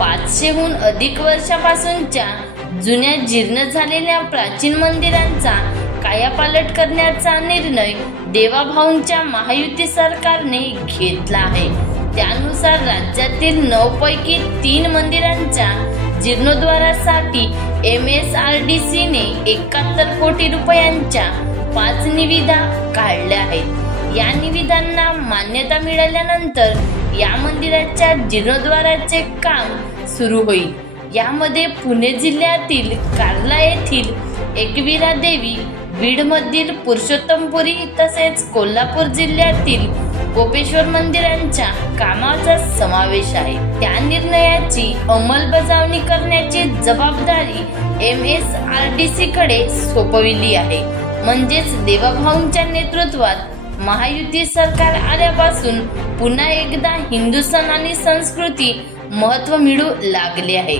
500हून अधिक वर्षापासूनच्या जुन्या जीर्ण झालेल्या प्राचीन मंदिरांचा कायापालट करण्याचा निर्णय देवाभाऊंच्या महायुती सरकारने घेतला आहे। त्यानुसार राज्यातील 9 पैकी 3 मंदिरांच्या जीर्णोद्धारासाठी MSRDC ने 71 कोटी रुपयांच्या 5 निविदा काढल्या आहेत। या निविदांना मान्यता मिळाल्यानंतर या मंदिराच्या जीर्णोद्धाराचे काम सुरू होईल। यामध्ये पुणे जिल्ह्यातील कार्ला येथील एकविरा देवी, बीडमधील पुरुषोत्तमपुरी तसेच कोल्हापूर जिल्ह्यातील गोपेश्वर मंदिरांच्या कामाचा समावेश आहे। त्या निर्णयाची अंमलबजावणी करण्याची जबाबदारी MSRDC कडे सोपविली आहे। म्हणजेच देवाभाऊंच्या नेतृत्वात महायुती सरकार आल्यापासून पुन्हा एकदा हिंदू सण आणि संस्कृती महत्त्व मिळू लागले आहे।